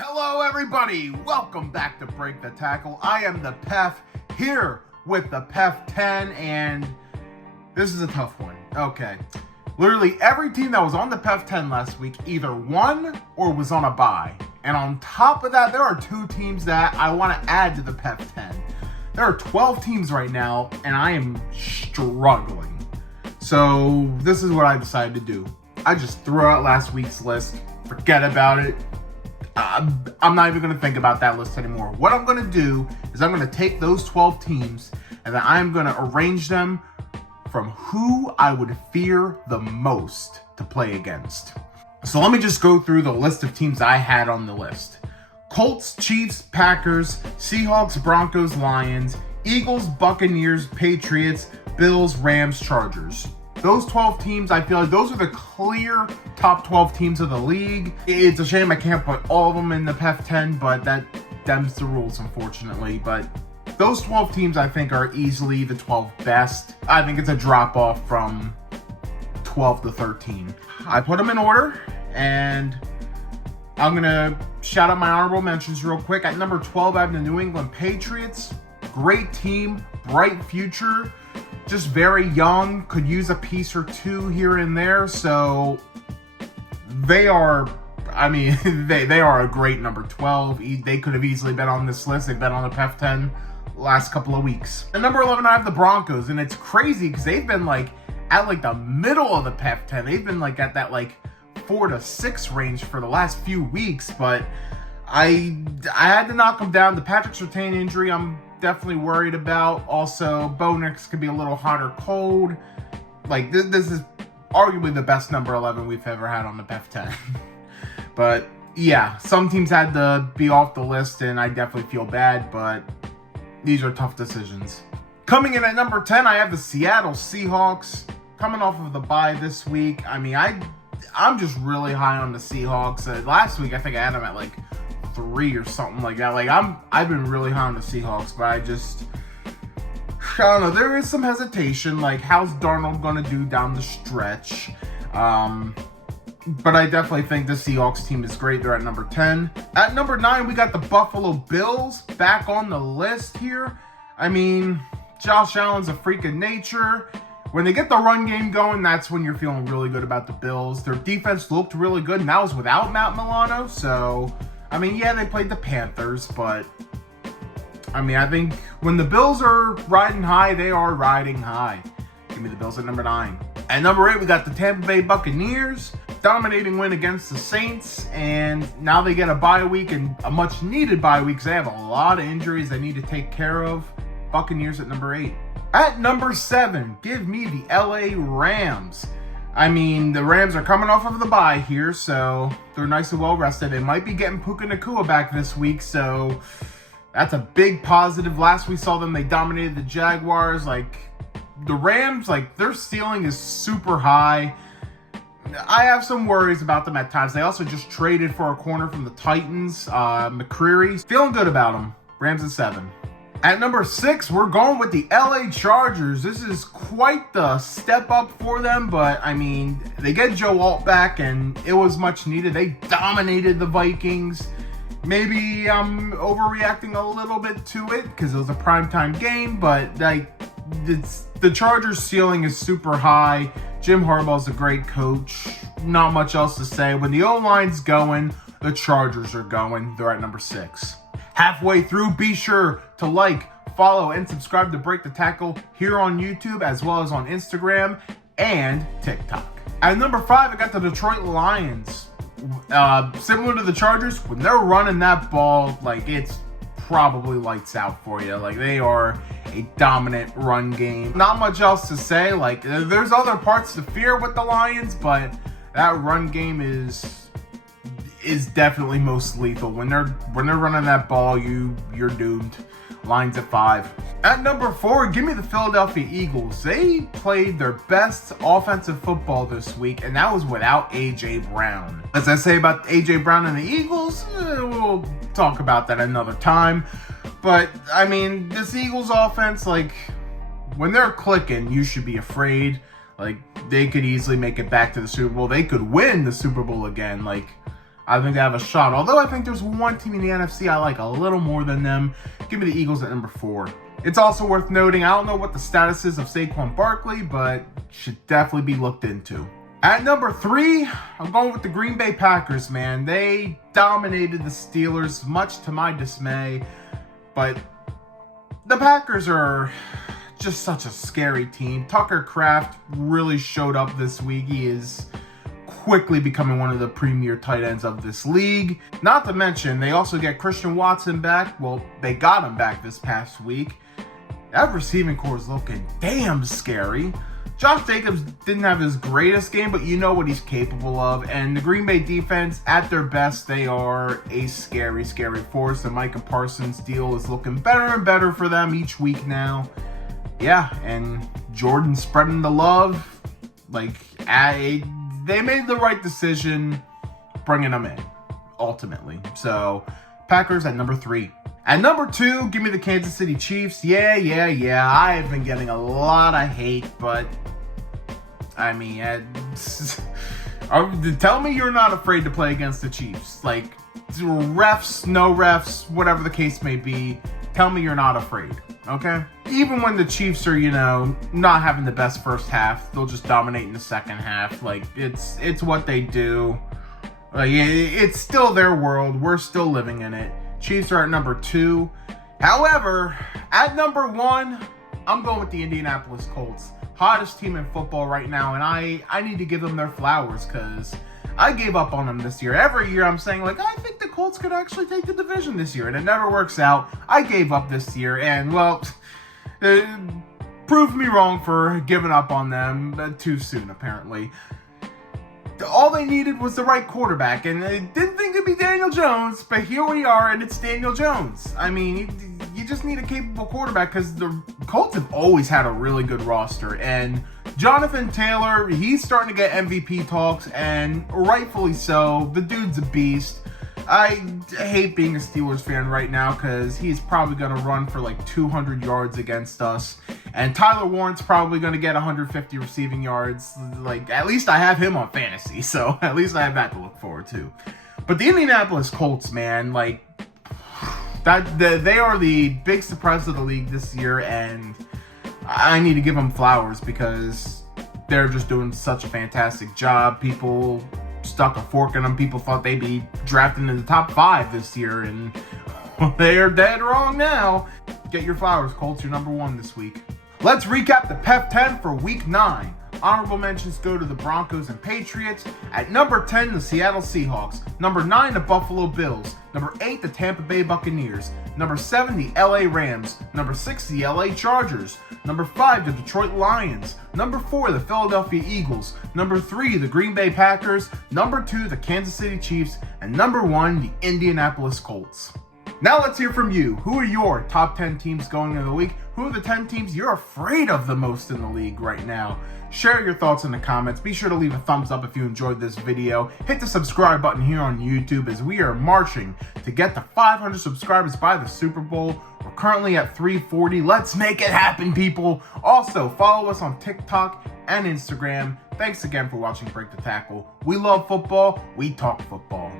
Hello everybody, welcome back to Break the Tackle. I am the PEF here with the PEF 10, and this is a tough one. Okay, literally every team that was on the PEF 10 last week either won or was on a bye. And on top of that, there are two teams that I want to add to the PEF 10. There are 12 teams right now, and I am struggling. So this is what I decided to do. I just threw out last week's list, forget about it. I'm not even going to think about that list anymore. What I'm going to do is I'm going to take those 12 teams and then I'm going to arrange them from who I would fear the most to play against. So let me just go through the list of teams I had on the list. Colts, Chiefs, Packers, Seahawks, Broncos, Lions, Eagles, Buccaneers, Patriots, Bills, Rams, Chargers. Those 12 teams, I feel like those are the clear top 12 teams of the league. It's a shame I can't put all of them in the PEF 10, but them's the rules, unfortunately. But those 12 teams, I think, are easily the 12 best. I think it's a drop-off from 12 to 13. I put them in order, and I'm going to shout out my honorable mentions real quick. At number 12, I have the New England Patriots. Great team, bright future. Just very young, could use a piece or two here and there, so they are, they are a great number 12. They could have easily been on this list. They've been on the PEF 10 last couple of weeks. At number 11, I have the Broncos, and it's crazy because they've been at the middle of the PEF 10. They've been at that 4 to 6 range for the last few weeks, but I had to knock them down. The Patrick Surtain injury, I'm definitely worried about. Also, Bo Nix could be a little hot or cold. This is arguably the best number 11 we've ever had on the PEF 10. But yeah, some teams had to be off the list, and I definitely feel bad, but these are tough decisions. Coming in at number 10, I have the Seattle Seahawks. Coming off of the bye this week. I'm just really high on the Seahawks. Last week, I think I had them at 3 or something like that. I've been really high on the Seahawks, but I don't know. There is some hesitation. How's Darnold gonna do down the stretch? But I definitely think the Seahawks team is great. They're at number 10. At number 9, we got the Buffalo Bills back on the list here. Josh Allen's a freak of nature. When they get the run game going, that's when you're feeling really good about the Bills. Their defense looked really good, and that was without Matt Milano, so yeah, they played the Panthers, but I think when the Bills are riding high, they are riding high. Give me the Bills at number 9. At number 8, we got the Tampa Bay Buccaneers. Dominating win against the Saints, and now they get a bye week, and a much needed bye week because they have a lot of injuries they need to take care of. Buccaneers at number 8. At number 7, give me the LA Rams. The Rams are coming off of the bye here, so they're nice and well rested. They might be getting Puka Nacua back this week, so that's a big positive. Last we saw them, they dominated the Jaguars. The Rams, their ceiling is super high. I have some worries about them at times. They also just traded for a corner from the Titans, McCreary. Feeling good about them. Rams at 7. At number 6, we're going with the LA Chargers. This is quite the step up for them, but they get Joe Alt back, and it was much needed. They dominated the Vikings. Maybe I'm overreacting a little bit to it because it was a primetime game, but the Chargers' ceiling is super high. Jim Harbaugh's a great coach. Not much else to say. When the O-line's going, the Chargers are going. They're at number 6. Halfway through, be sure to follow, and subscribe to Break the Tackle here on YouTube, as well as on Instagram and TikTok. At number 5, I got the Detroit Lions. Similar to the Chargers, when they're running that ball, it's probably lights out for you. They are a dominant run game. Not much else to say. There's other parts to fear with the Lions, but that run game is definitely most lethal. When they're running that ball, you're doomed. Lions at 5. At number 4, give me the Philadelphia Eagles. They played their best offensive football this week, and that was without A.J. Brown. As I say about A.J. Brown and the Eagles, we'll talk about that another time. But, this Eagles offense, when they're clicking, you should be afraid. They could easily make it back to the Super Bowl. They could win the Super Bowl again. I think they have a shot. Although I think there's one team in the NFC I like a little more than them. Give me the Eagles at number 4. It's also worth noting, I don't know what the status is of Saquon Barkley, but should definitely be looked into. At number 3, I'm going with the Green Bay Packers, man. They dominated the Steelers, much to my dismay. But the Packers are just such a scary team. Tucker Kraft really showed up this week. He is quickly becoming one of the premier tight ends of this league. Not to mention, they also get Christian Watson back. Well, they got him back this past week. That receiving core is looking damn scary. Josh Jacobs didn't have his greatest game, but you know what he's capable of. And the Green Bay defense, at their best, they are a scary, scary force. The Micah Parsons deal is looking better and better for them each week now. Yeah, and Jordan spreading the love. They made the right decision bringing them in, ultimately. So, Packers at number 3. At number 2, give me the Kansas City Chiefs. Yeah. I have been getting a lot of hate, but I mean, tell me you're not afraid to play against the Chiefs. Like, refs, no refs, whatever the case may be, tell me you're not afraid, okay? Even when the Chiefs are, not having the best first half, they'll just dominate in the second half. Like, it's what they do. Like, it's still their world. We're still living in it. Chiefs are at number 2. However, at number 1, I'm going with the Indianapolis Colts. Hottest team in football right now, and I need to give them their flowers because I gave up on them this year. Every year I'm saying, I think the Colts could actually take the division this year, and it never works out. I gave up this year, and, proved me wrong for giving up on them too soon, apparently. All they needed was the right quarterback, and I didn't think it'd be Daniel Jones, but here we are, and it's Daniel Jones. I mean, you just need a capable quarterback because the Colts have always had a really good roster, and Jonathan Taylor, he's starting to get MVP talks, and rightfully so. The dude's a beast. I hate being a Steelers fan right now because he's probably going to run for 200 yards against us. And Tyler Warren's probably going to get 150 receiving yards. At least I have him on fantasy, so at least I have that to look forward to. But the Indianapolis Colts, man, they are the big surprise of the league this year, and I need to give them flowers because they're just doing such a fantastic job. People stuck a fork in them. People thought they'd be drafted in the top 5 this year, and they are dead wrong now. Get your flowers, Colts. You're number 1 this week. Let's recap the PEF 10 for Week 9. Honorable mentions go to the Broncos and Patriots. At number 10, the Seattle Seahawks. Number 9, the Buffalo Bills. Number 8, the Tampa Bay Buccaneers. Number 7, the LA Rams. Number 6, the LA Chargers. Number 5, the Detroit Lions. Number 4, the Philadelphia Eagles. Number 3, the Green Bay Packers. Number 2, the Kansas City Chiefs. And number 1, the Indianapolis Colts. Now let's hear from you. Who are your top 10 teams going into the week? Who are the 10 teams you're afraid of the most in the league right now? Share your thoughts in the comments. Be sure to leave a thumbs up if you enjoyed this video. Hit the subscribe button here on YouTube as we are marching to get to 500 subscribers by the Super Bowl. We're currently at 340. Let's make it happen, people. Also, follow us on TikTok and Instagram. Thanks again for watching Break the Tackle. We love football. We talk football.